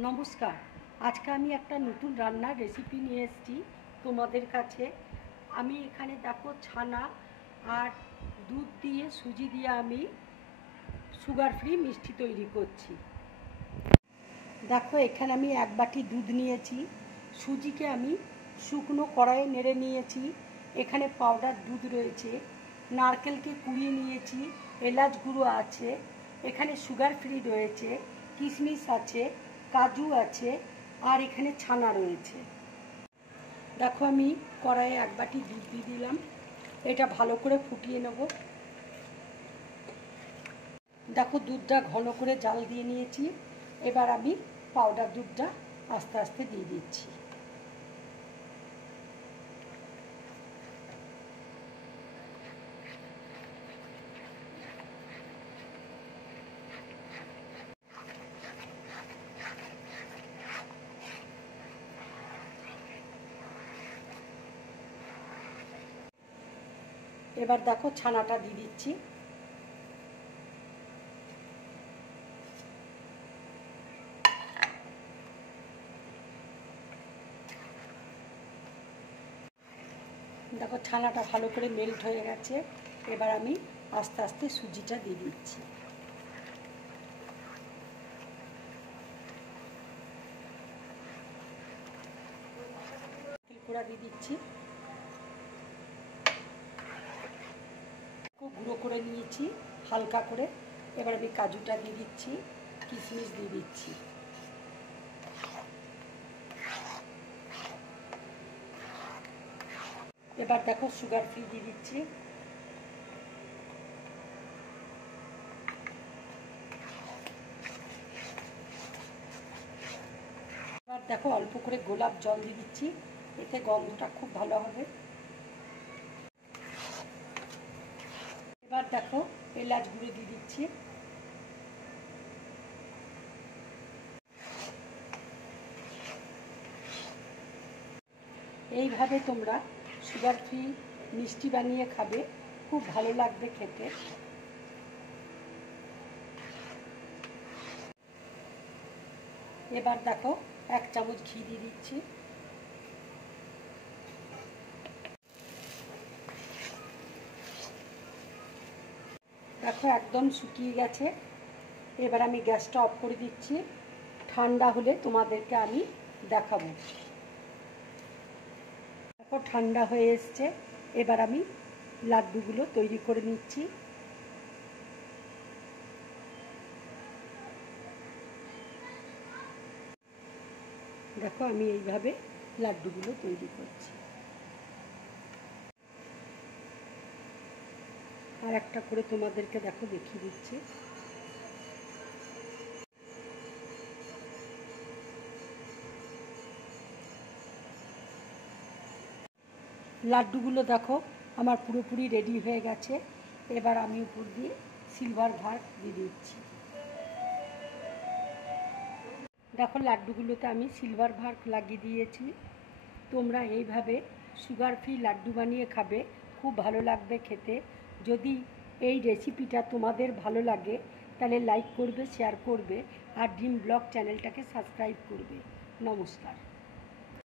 নমস্কার। আজকে আমি একটা নতুন রান্নার রেসিপি নিয়ে এসেছি তোমাদের কাছে। আমি এখানে দেখো ছানা আর দুধ দিয়ে সুজি দিয়ে আমি সুগার ফ্রি মিষ্টি তৈরি করছি। দেখো এখানে আমি এক বাটি দুধ নিয়েছি, সুজিকে আমি শুকনো কড়াইয়ে নেড়ে নিয়েছি। এখানে পাউডার দুধ রয়েছে, নারকেলকে কুড়িয়ে নিয়েছি, এলাচ গুঁড়ো আছে, এখানে সুগার ফ্রি রয়েছে, কিশমিশ আছে, কাজু আছে, আর এখানে ছানা রয়েছে। দেখো আমি কড়াইয়ে এক বাটি দুধ দিয়ে দিলাম, এটা ভালো করে ফুটিয়ে নেব। দেখো দুধটা ঘন করে জাল দিয়ে নিয়েছি, এবার আমি পাউডার দুধটা আস্তে আস্তে দিয়ে দিচ্ছি। এবার দেখো ছানাটা দিয়ে দিচ্ছি। দেখো ছানাটা ভালো করে মেল্ট হয়ে গেছে, এবার আমি আস্তে আস্তে সুজিটা দিয়ে দিচ্ছি। গুঁড়া দিয়ে দিচ্ছি, গুঁড়ো করে নিয়েছি হালকা করে। এবার আমি কাজুটা দিয়ে দিচ্ছি, কিশমিশ দিয়ে দিচ্ছি। এবার দেখো সুগার ফ্রি দিয়ে দিচ্ছি। এবার দেখো অল্প করে গোলাপ জল দিয়ে দিচ্ছি, এতে গন্ধটা খুব ভালো হবে। এবার দেখো এলাচ গুঁড়ো দিয়ে দিচ্ছি। এইভাবে তোমরা সুগার ফ্রি মিষ্টি বানিয়ে খাবে, খুব ভালো লাগবে খেতে। এবার দেখো এক চামচ ঘি দিয়ে দিচ্ছি। দেখো একদম শুকিয়ে গেছে, এবার আমি গ্যাসটা অফ করে দিচ্ছি। ঠান্ডা হলে তোমাদেরকে আমি দেখাবো। দেখো ঠান্ডা হয়ে এসছে, এবার আমি লাড্ডুগুলো তৈরি করে নিচ্ছি। দেখো আমি এইভাবে লাড্ডুগুলো তৈরি করছি। আর একটা করে তোমাদেরকে দেখো দেখিয়ে দিচ্ছি। লাড্ডুগুলো দেখো আমার পুরোপুরি রেডি হয়ে গেছে, এবার আমি উপর দিয়ে সিলভার ভার দিয়ে দিচ্ছি। দেখো লাড্ডুগুলোতে আমি সিলভার ভার লাগিয়ে দিয়েছি। তোমরা এইভাবে সুগার ফ্রি লাড্ডু বানিয়ে খাবে, খুব ভালো লাগবে খেতে। যদি এই রেসিপিটা তোমাদের ভালো লাগে তাহলে লাইক করবে, শেয়ার করবে, আর ড্রিম ব্লগ চ্যানেলটাকে সাবস্ক্রাইব করবে। নমস্কার।